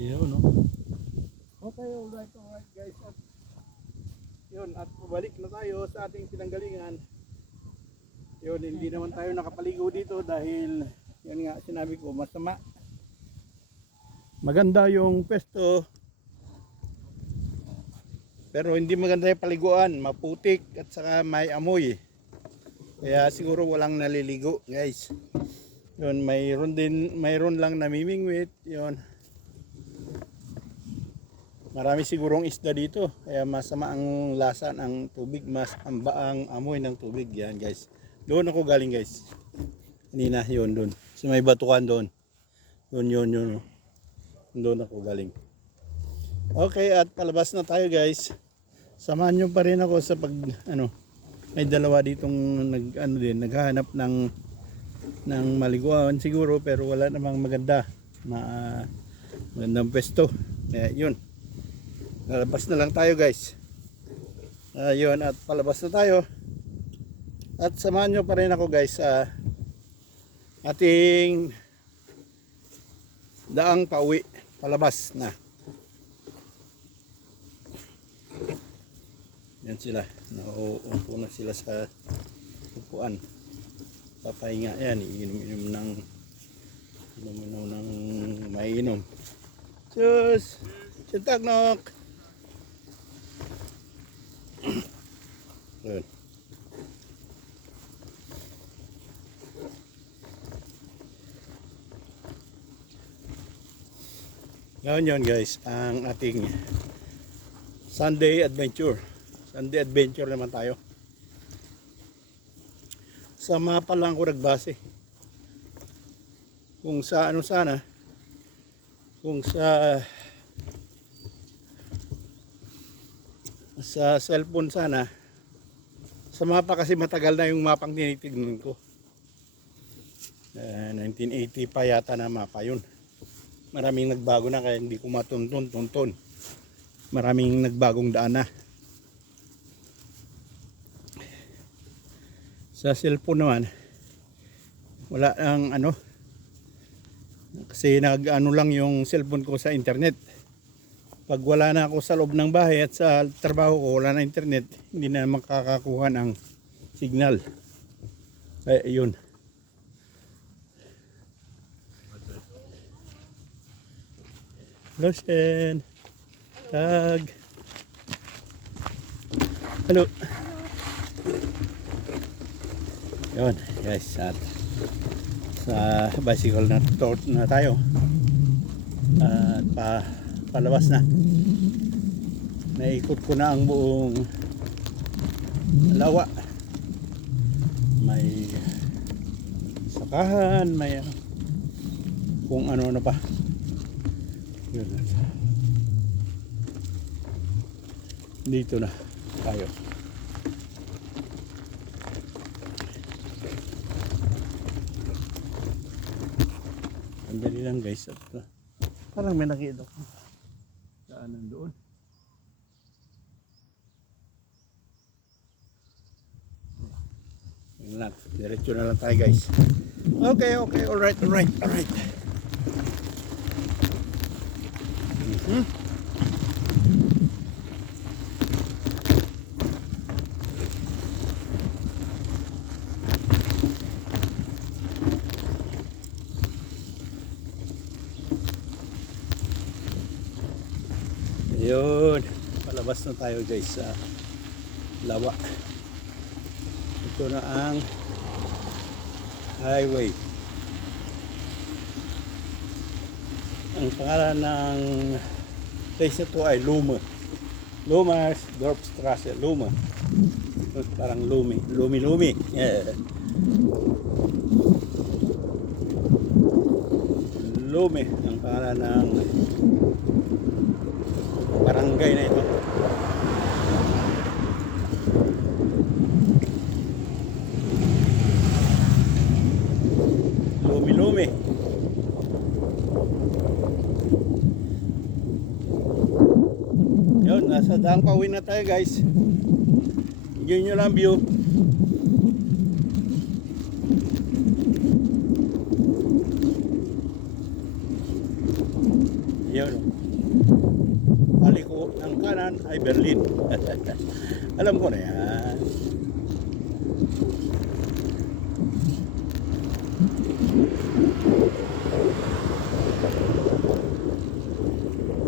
Yun, no? Okay, alright guys. At yun, at balik na tayo sa ating pinanggalingan. Yun, hindi naman tayo nakapaligo dito dahil yun nga sinabi ko, masama. Maganda yung pwesto, pero hindi maganda yung paliguan, maputik at saka may amoy. Kaya siguro walang naliligo, guys. Yun, mayroon lang namimingwit, yun. Marami sigurong isda dito, kaya masama ang lasa ng tubig, mas ang amoy ng tubig, yan guys. Doon ako galing, guys. Kanina, yun doon. So may batukan doon. Yun. Doon ako galing. Okay, at palabas na tayo, guys. Samahan nyo pa rin ako sa may dalawa ditong naghahanap ng maliguan siguro, pero wala namang magandang pwesto. Yun. Palabas na lang tayo, guys. Yun, at palabas na tayo. At samahan nyo pa rin ako, guys, sa ating daang pauwi. Palabas na. Yan sila. Nauumpo na sila sa upuan. Papahinga. Yan, iinom-inom ng maiinom. Cheers! Sintagnok! Yun. Yun guys, ang ating Sunday adventure. Sunday adventure naman tayo. Sa mapa lang ako nagbase. Kung sa cellphone sana. Sa mapa kasi matagal na yung mapang tinitignan ko. 1980 pa yata na mapa yun. Maraming nagbago na kaya hindi ko matunton. Maraming nagbagong daan na. Sa cellphone naman, wala ang kasi lang yung cellphone ko sa internet. Pag wala na ako sa loob ng bahay at sa trabaho ko wala na internet, hindi na makakakuha ng signal. Kaya yun. Lotion. Tag. Hello. Yun guys, at sa bicycle na tayo. At palabas na. Naikot ko na ang buong lawa. May sakahan, may kung ano pa. Yun. Dito na tayo. Andali lang guys. Parang may nakita ko. Saan doon? Diretso na lang tayo guys. Okay. Alright. Ayun, palabas na tayo guys sa lawa. Ito na ang highway. Ang pangalan ng place na ito ay Lumersdorfstrasse. Parang Lumi. Yeah. Lume ang pangalan ng barangay na ito. Lumi. Yun, nasa daang pauwi na tayo guys. Yun nyo lang view. Yun. Paliko ng kanan ay Berlin. Alam ko na yan.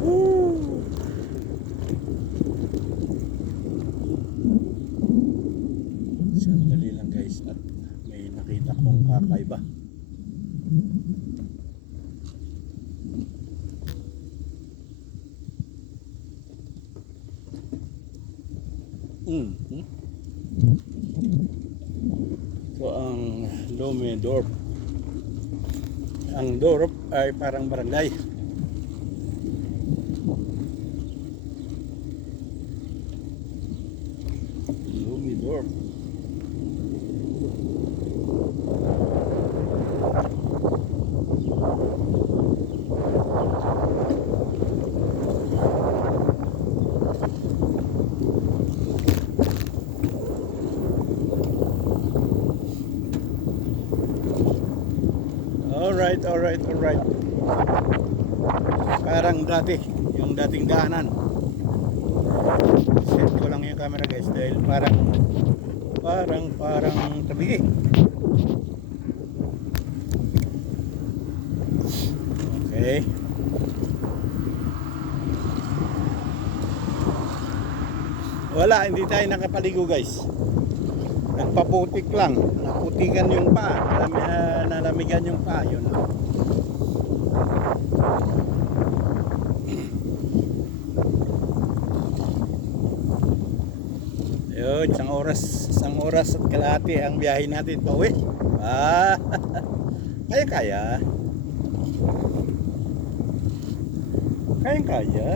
Woo! Sandali lang guys at may nakita kong kakaiba. So ang Lumedorp. Ang Dorp ay parang barangay. Lumedorp. Alright. Parang dati, yung dating daanan. Set ko lang yung camera guys dahil parang tabigi. Okay. Wala, hindi tayo nakapaligo guys. Nagpaputik lang, naputikan yung paa, nalamigan yung paa, yun. Yun, isang oras at kalahati ang biyahe natin pa uwi. Kaya. Kaya.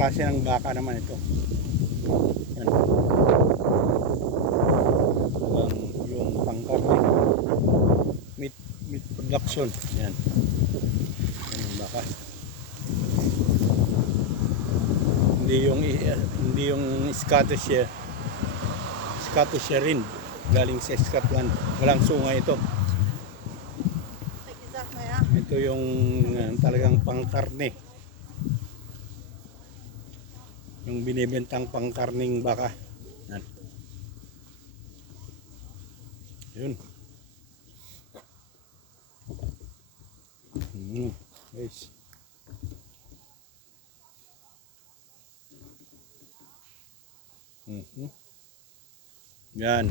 Klase ng baka naman ito. Yan. Yung pangkarne. Meat production. Yan. Yan yung baka. Hindi yung Scottish rin. Galing sa Scotland. Walang sungay ito. Ito yung talagang pangkarne. Yung binibentang pangkarning baka. Yan. Yun. Guys. Yan.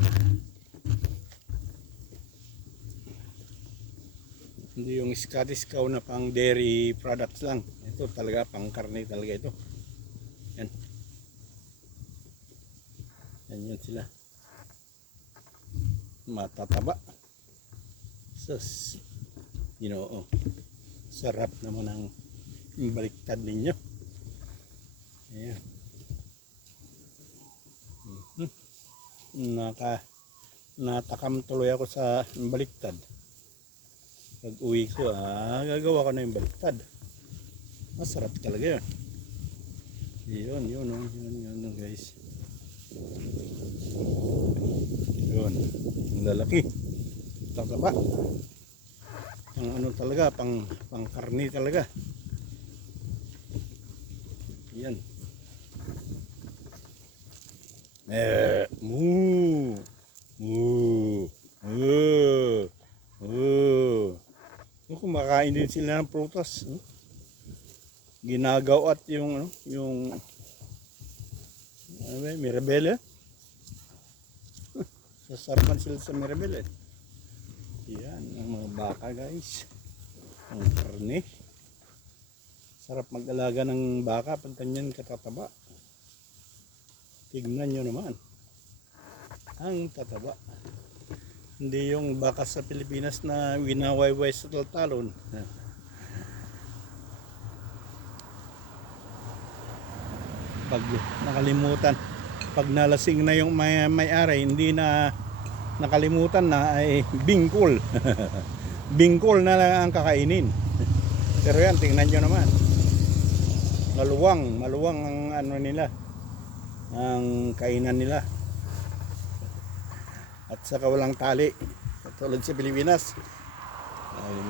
Hindi yung Scottish cow na pang dairy products lang. Ito talaga pangkarne talaga ito. Yan. Yan sila. Matataba. Sus. Sarap naman ang baliktad ninyo. Ayan. Natakam tuloy ako sa baliktad. Pag uwi ko, gagawa ko na yung baliktad. Masarap talaga yun. Yun guys. Yun, ang lalaki. Tataba. Ang talaga, pang karne talaga. Yan. Kumakain din sila ng prutas. Ginagaw at yung Mirabelle. Sasarapan sila sa Mirabelle. Yan ang mga baka guys. Ang karne. Sarap mag-alaga ng baka pag ganyan katataba. Tignan nyo naman. Ang tataba. Hindi yung baka sa Pilipinas na winawayway sa talon. Pag nakalimutan, pag nalasing na yung may-ari, hindi na nakalimutan na ay bingkol. Bingkol na lang ang kakainin. Pero yan, tingnan nyo naman. Maluwang ang ano nila, ang kainan nila. At saka walang tali. Katulad sa Pilipinas.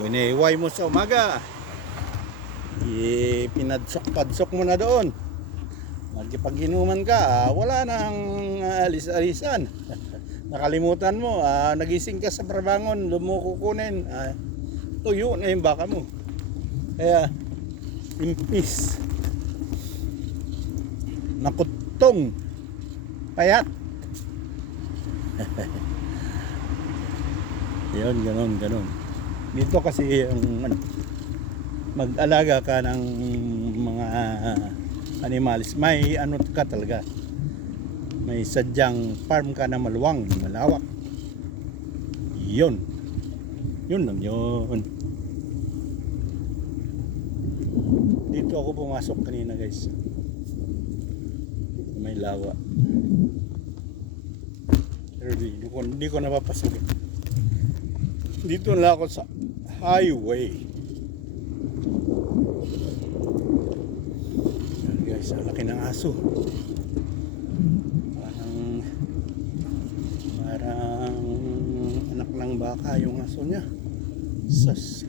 Iniiway mo sa umaga. Pinadsok-padsok mo na doon. Magkipag-inuman ka, wala nang alis-alisan. Nakalimutan mo, nagising ka sa prabangon, lumukukunin, tuyo na yung baka mo. Kaya, impis. Nakutong. Payat. Yun, ganun. Dito kasi yung mag-alaga ka ng mga animals, may ano ka talaga, may sadyang farm ka na maluwang, malawak. Yun lang yun. Dito ako pumasok kanina guys, may lawa, pero hindi ko napapasok. Dito na ako sa highway. Guys, ang laki ng aso. Parang anak ng baka yung aso niya. Sas,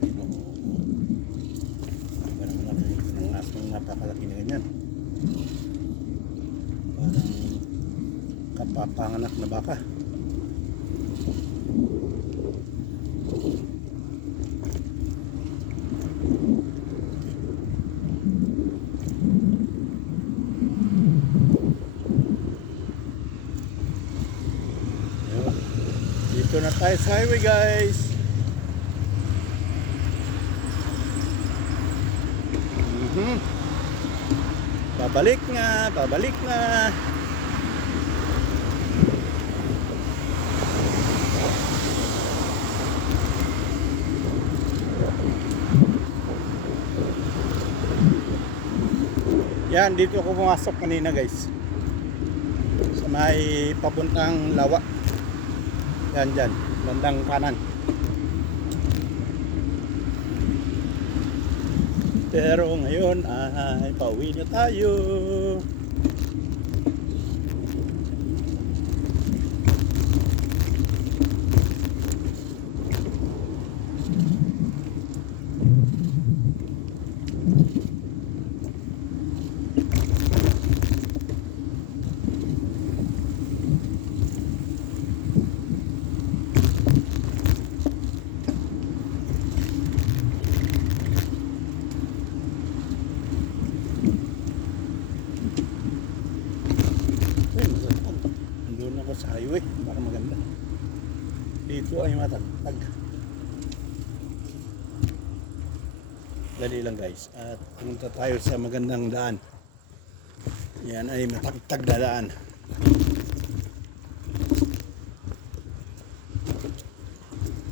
parang laki ng aso, napakalaki na ganyan. Parang kapapanganak na baka. Dito na tayo sa highway guys. Pabalik nga. Yan, dito ako pumasok kanina guys. Sa may papuntang Lawa. Yan dyan, bandang kanan. Pero ngayon ay pauwi na tayo. Sa highway, baka maganda. Dito ay matagtag. Dali lang guys, at pumunta tayo sa magandang daan. Yan ay matagtag na daan.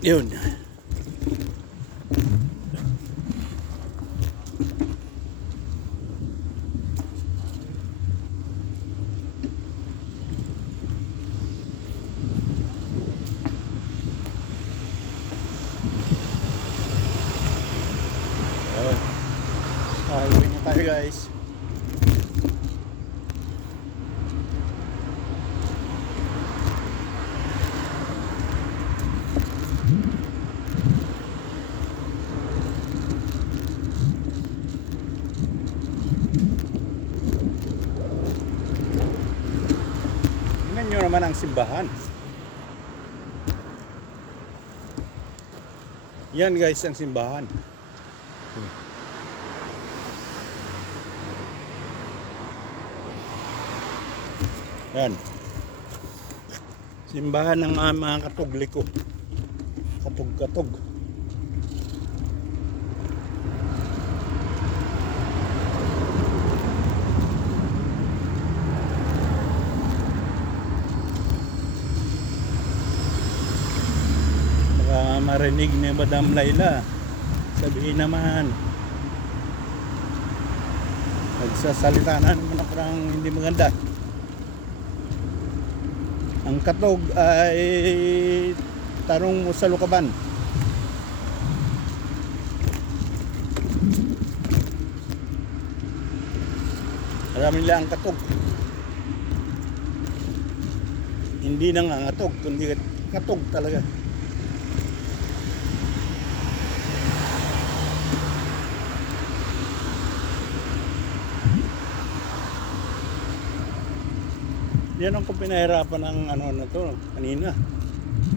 Yun. Highway na tayo guys. Tingnan nyo naman ang simbahan. Yan guys ang simbahan. Yan. Simbahan ng mga katugliko. Katug-katug. narinig ni Madam Laila. Sabihin naman, nagsasalita na naman ako ng hindi maganda. Ang katog ay tarong mo sa lukaban. Marami nila ang katog. Hindi nangangatog, kundi katog talaga. Yan ang ko pinahirapan ng ano na to kanina.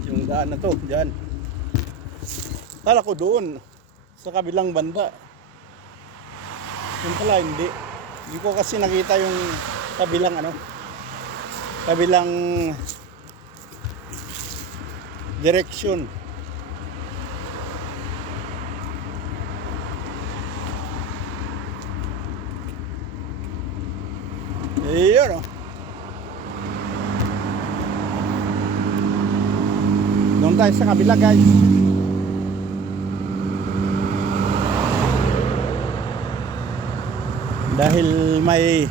Yung daan na to, diyan. Kala ko doon sa kabilang banda. Yung pala hindi. Hindi ko kasi nakita yung kabilang ano. Kabilang direksyon. Ayun oh. Doon tayo sa kabila guys. Dahil may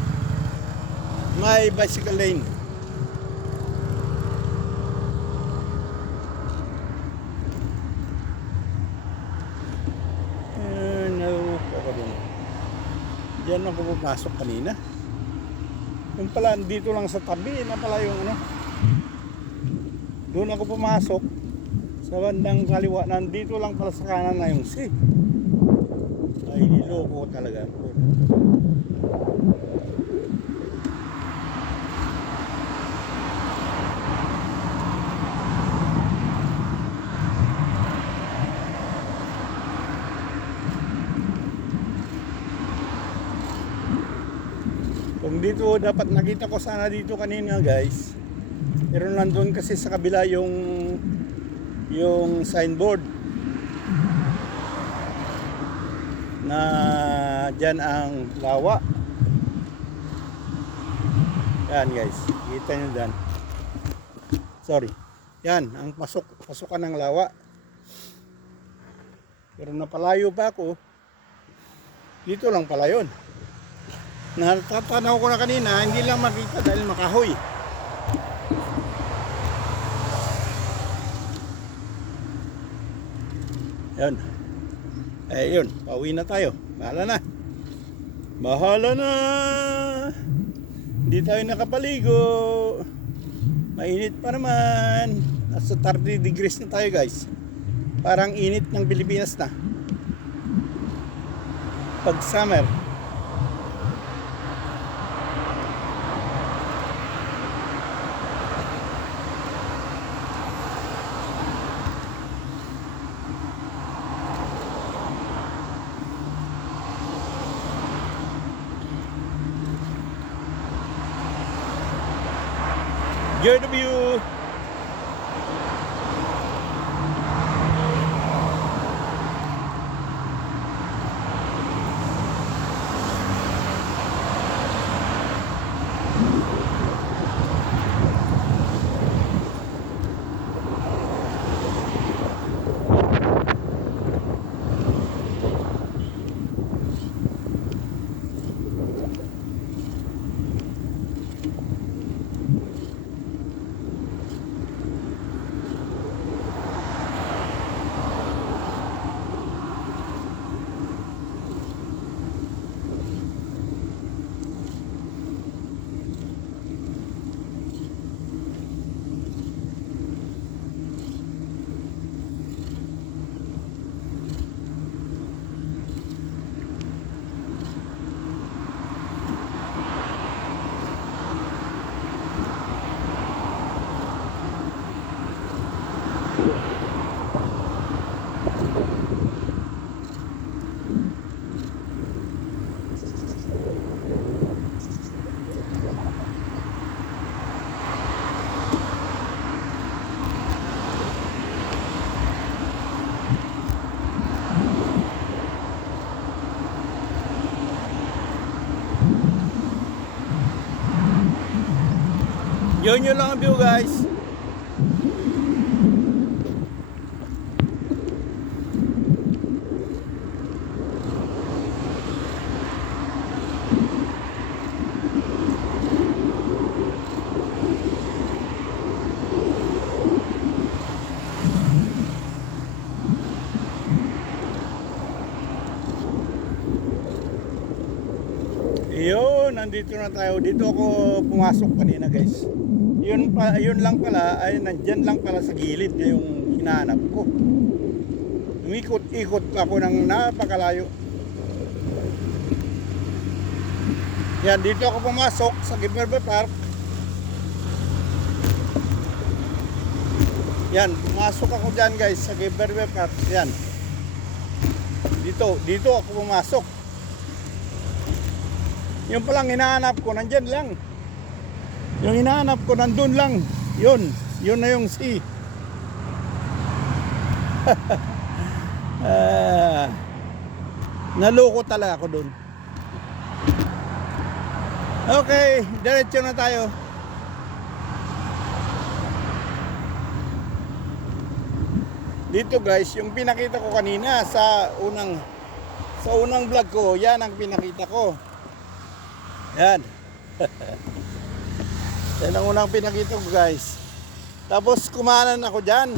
bicycle lane. Diyan ako pumasok kanina. Yung pala dito lang sa tabi na pala yung ano. Doon ako pumasok sa bandang kaliwa. Nandito lang pala sa kanan na yung C. Ay niloko talaga. Kung dito dapat nakita ko sana dito kanina guys. Pero nandun kasi sa kabila yung signboard na dyan ang lawa. Yan guys, kita nyo dyan. Sorry. Yan ang pasukan ng lawa. Pero napalayo pa ako. Dito lang pala yun. Natatanaw ko na kanina, hindi lang makita dahil makahoy. Yan. Eh yun, pauwi na tayo. Bahala na. Bahala na. Hindi tayo nakapaligo. Mainit pa naman. Nasa 30 degrees na tayo guys. Parang init ng Pilipinas na. Pag summer. Enjoy the view. Yun lang ang view guys. Yun, nandito na tayo. Dito ako pumasok kanina guys. Yun lang pala, ay nandyan lang pala sa gilid na yung hinahanap ko. Umikot-ikot pa ako ng napakalayo. Yan, dito ako pumasok sa Giberbe Park. Yan, pumasok ako dyan guys sa Giberbe Park. Yan. Dito ako pumasok. Yung palang hinahanap ko, nandyan lang. Yung hinahanap ko, nandun lang. Yun na yung sea. Naloko talaga ako dun. Okay, diretso na tayo. Dito guys, yung pinakita ko kanina sa unang vlog ko, yan ang pinakita ko. Yan. Yan ang unang pinakita ko guys. Tapos kumanan ako dyan.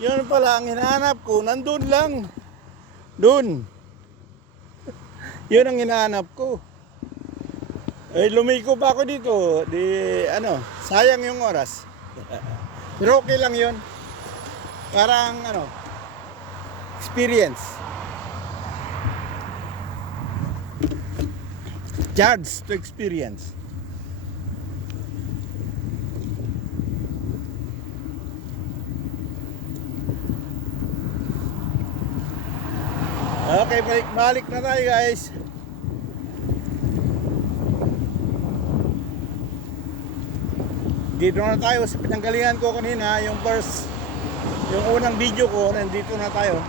Yun pala ang hinahanap ko, nandun lang. Dun. Yun ang hinahanap ko. Eh, lumiko pa ako dito. Sayang yung oras. Pero okay lang yun. Parang experience. Judge to experience. Okay, balik na tayo guys. Dito na tayo sa pinanggalingan ko kanina, yung unang video ko, nandito na tayo.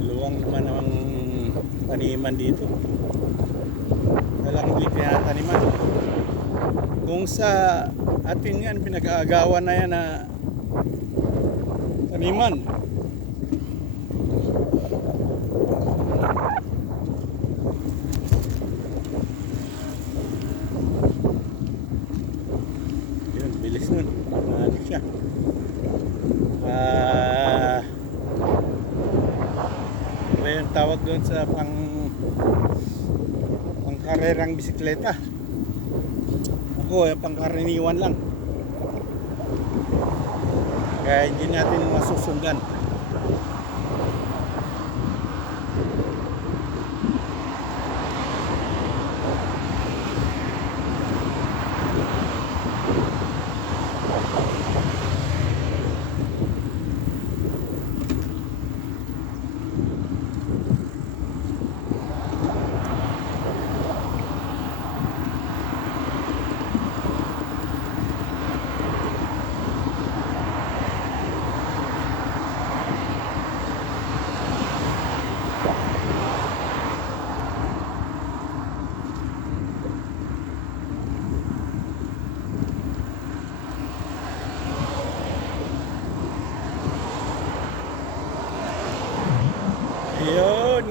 Luwang naman ang taniman dito. Walang hindi tinataniman. Kung sa atin yan, pinag-aagawan na yan na taniman. Yun, bilis nun. Nahalik siya. Ano yung tawag doon sa pangkarerang bisikleta? Ako, pangkaraniwan lang. Kaya hindi natin masusundan. Yun.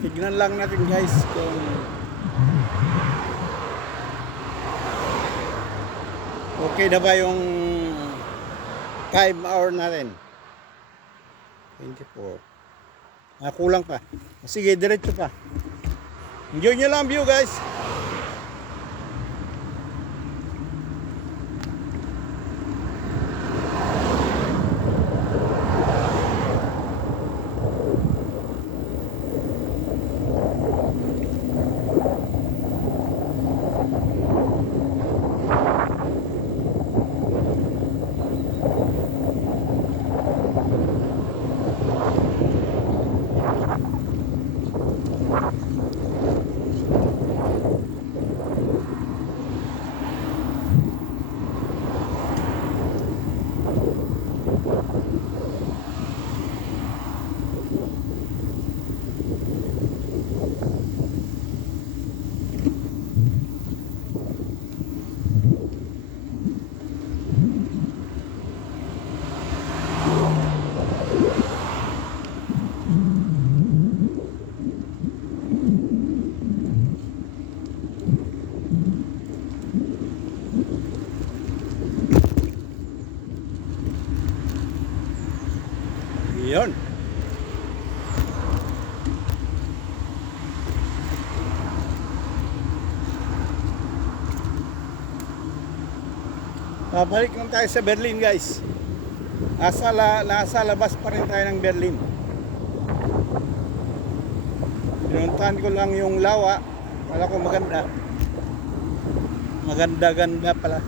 Tignan lang natin guys kung okay na ba yung time hour natin. 24. Kulang pa. Sige, diretso pa. Enjoy nyo lang view guys. Yun. Babalik lang tayo sa Berlin, guys. Nasa labas pa rin tayo ng Berlin. Pinuntahan ko lang yung lawa. Wala ko maganda. Maganda-ganda pala.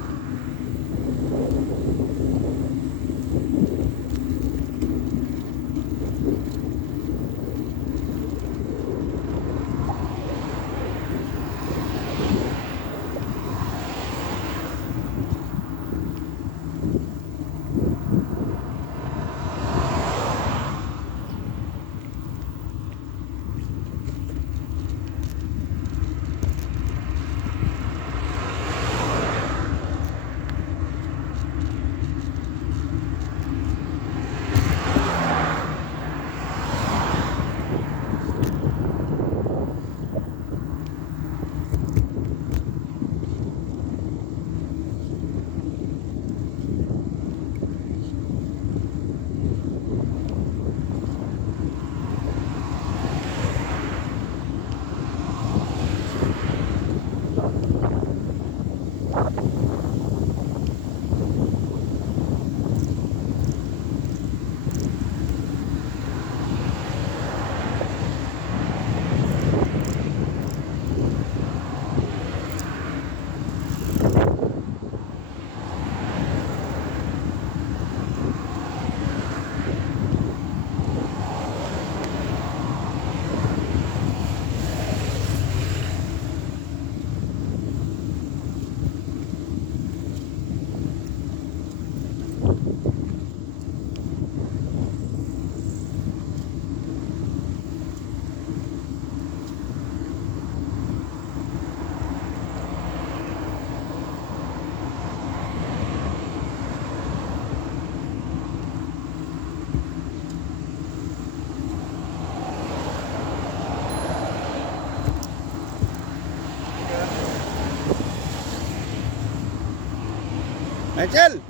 Michael!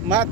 Matt!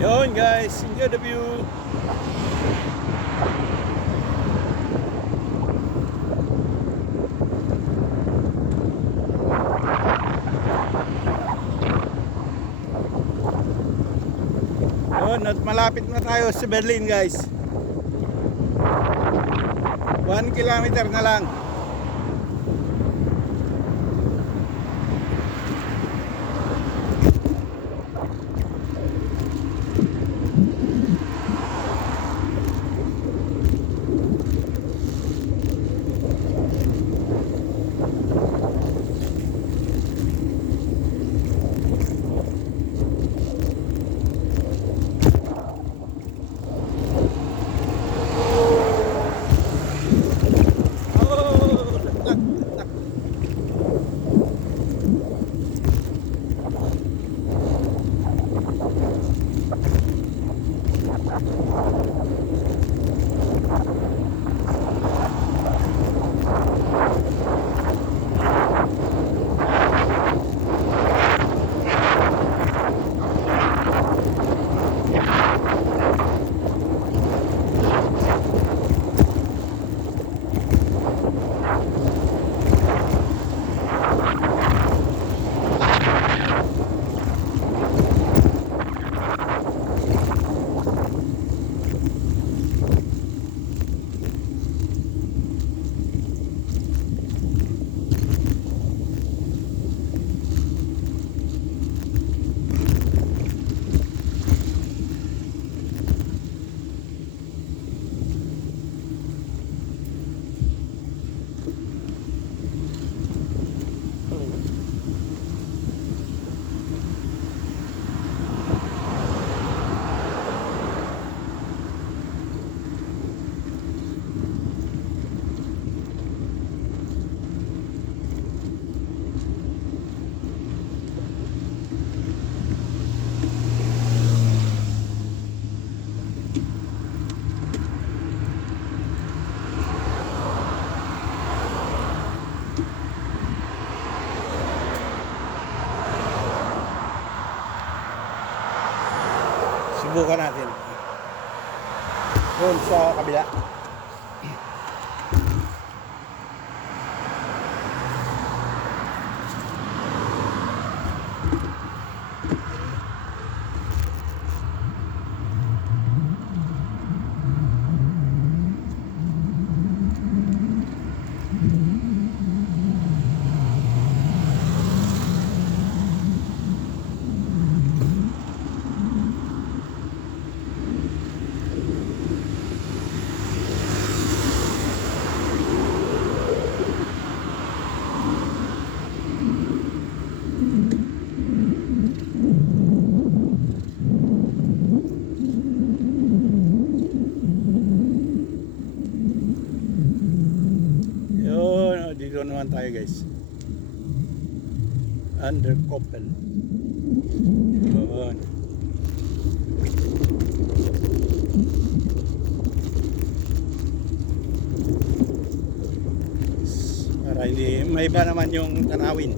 Yun guys, enjoy the view. Yun, at malapit na tayo sa Berlin guys. 1 kilometer na lang. Subukan natin. Doon sa kabila. Dito naman tayo guys, under Koppel. Yun. Para hindi may iba naman yung tanawin,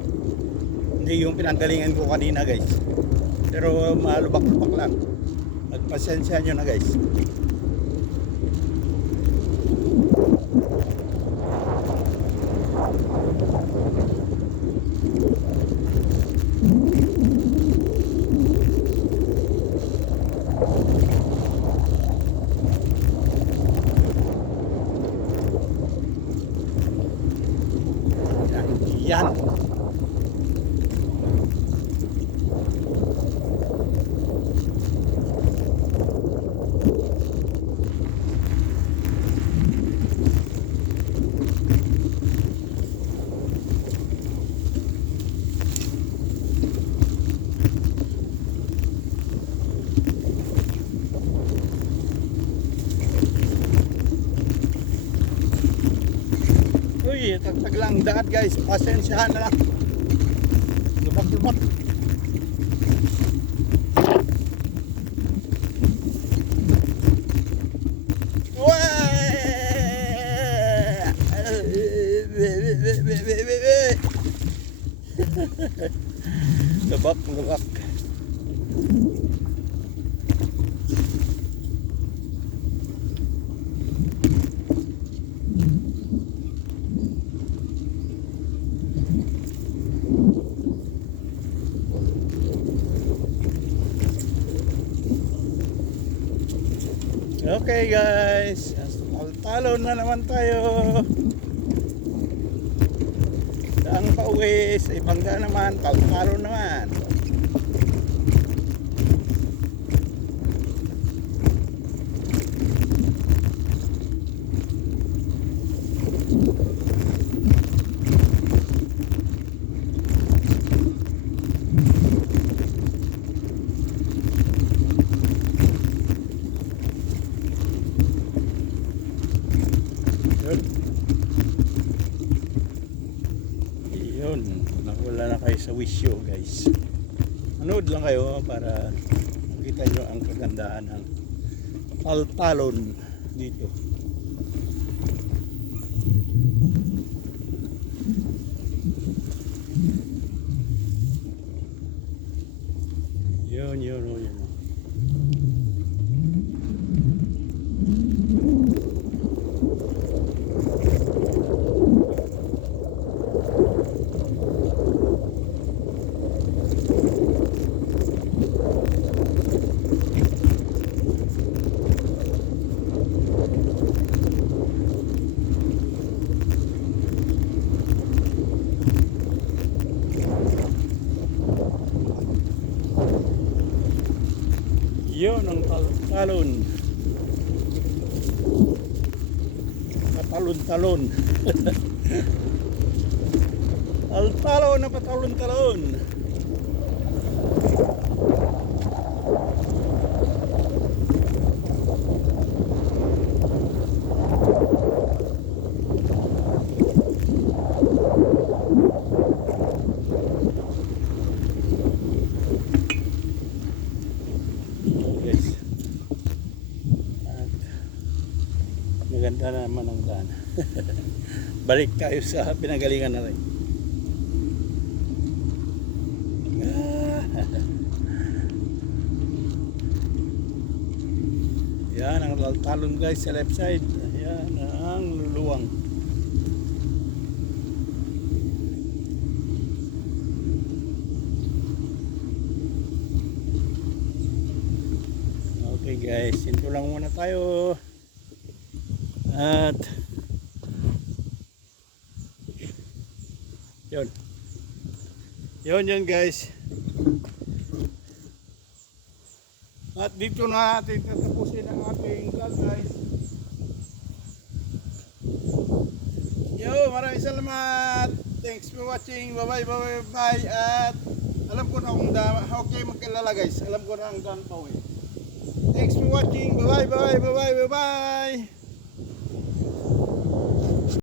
hindi yung pinanggalingan ko kanina guys, pero malubak-lubak lang. Magpasensya nyo na guys. Yan. Uy, tagtag lang dagat guys, pasensyahan na lang. Lubak-lubak. Lubak-lubak. Okay guys, talon na naman tayo. Daang pauwi sa Ibangga naman, talon naman. Yun, nakawala na kayo sa wisyo guys. Manood lang kayo para makita nyo ang kagandahan ng talon dito. Yun. Yun ang talon. Patalon-talon. Talon na patalon-talon. Maganda naman ang daan. Balik tayo sa pinagalingan natin. Yan ang talon guys sa left side. Yan ang luluwang. Okay guys, hinto lang muna tayo. At yun. Yun guys. At dito na natin tatapusin ang ating vlog guys. Yo, maraming salamat. Thanks for watching. Bye bye. At alam ko na kung okay magkalala guys. Alam ko na ang daan pa eh. Thanks for watching. Bye bye.